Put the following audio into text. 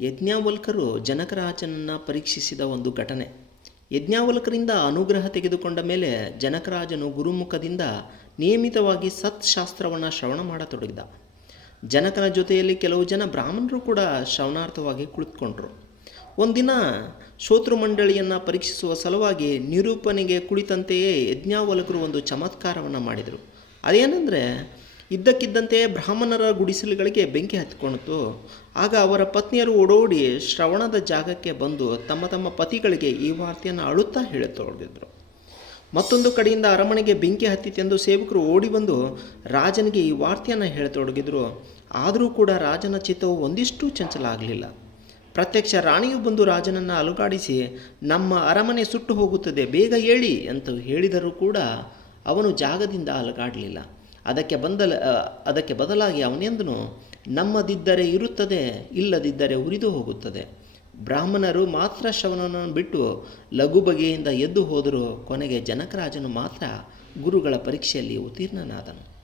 ಯಜ್ಞಾವಲ್ಕರು ಜನಕರಾಜನನ್ನು ಪರೀಕ್ಷಿಸಿದ ಒಂದು ಘಟನೆ. ಯಜ್ಞಾವಲ್ಕರಿಂದ ಅನುಗ್ರಹ ತೆಗೆದುಕೊಂಡ ಮೇಲೆ ಜನಕರಾಜನು ಗುರುಮುಖದಿಂದ ನಿಯಮಿತವಾಗಿ ಸತ್ಶಾಸ್ತ್ರವನ್ನು ಶ್ರವಣ ಮಾಡತೊಡಗಿದ. ಜನಕನ ಜೊತೆಯಲ್ಲಿ ಕೆಲವು ಜನ ಬ್ರಾಹ್ಮಣರು ಕೂಡ ಶ್ರವಣಾರ್ಥವಾಗಿ ಕುಳಿತುಕೊಂಡರು. ಒಂದಿನ ಶ್ರೋತೃಮಂಡಳಿಯನ್ನು ಪರೀಕ್ಷಿಸುವ ಸಲುವಾಗಿ ನಿರೂಪಣೆಗೆ ಕುಳಿತಂತೆಯೇ ಯಜ್ಞಾವಲ್ಕರು ಒಂದು ಚಮತ್ಕಾರವನ್ನು ಮಾಡಿದರು. ಅದೇನೆಂದರೆ, ಇದ್ದಕ್ಕಿದ್ದಂತೆಯೇ ಬ್ರಾಹ್ಮಣರ ಗುಡಿಸಲುಗಳಿಗೆ ಬೆಂಕಿ ಹತ್ತಿಕೊಂಡಿತು. ಆಗ ಅವರ ಪತ್ನಿಯರು ಓಡೋಡಿ ಶ್ರವಣದ ಜಾಗಕ್ಕೆ ಬಂದು ತಮ್ಮ ತಮ್ಮ ಪತಿಗಳಿಗೆ ಈ ವಾರ್ತೆಯನ್ನು ಅಳುತ್ತಾ ಹೇಳತೊಡಗಿದರು. ಮತ್ತೊಂದು ಕಡೆಯಿಂದ ಅರಮನೆಗೆ ಬೆಂಕಿ ಹತ್ತಿತೆಂದು ಸೇವಕರು ಓಡಿ ಬಂದು ರಾಜನಿಗೆ ಈ ವಾರ್ತೆಯನ್ನು ಹೇಳತೊಡಗಿದರು. ಆದರೂ ಕೂಡ ರಾಜನ ಚಿತ್ತವು ಒಂದಿಷ್ಟೂ ಚಂಚಲ ಆಗಲಿಲ್ಲ. ಪ್ರತ್ಯಕ್ಷ ರಾಣಿಯು ಬಂದು ರಾಜನನ್ನು ಅಲುಗಾಡಿಸಿ, ನಮ್ಮ ಅರಮನೆ ಸುಟ್ಟು ಹೋಗುತ್ತದೆ, ಬೇಗ ಹೇಳಿ ಅಂತ ಹೇಳಿದರೂ ಕೂಡ ಅವನು ಜಾಗದಿಂದ ಅಲುಗಾಡಲಿಲ್ಲ. ಅದಕ್ಕೆ ಬದಲಾಗಿ ಅವನೆಂದನು, ನಮ್ಮದಿದ್ದರೆ ಇರುತ್ತದೆ, ಇಲ್ಲದಿದ್ದರೆ ಉರಿದು ಹೋಗುತ್ತದೆ. ಬ್ರಾಹ್ಮಣರು ಮಾತ್ರ ಶ್ರವಣವನ್ನು ಬಿಟ್ಟು ಲಘು ಬಗೆಯಿಂದ ಎದ್ದು ಹೋದರೂ ಕೊನೆಗೆ ಜನಕರಾಜನು ಮಾತ್ರ ಗುರುಗಳ ಪರೀಕ್ಷೆಯಲ್ಲಿ ಉತ್ತೀರ್ಣನಾದನು.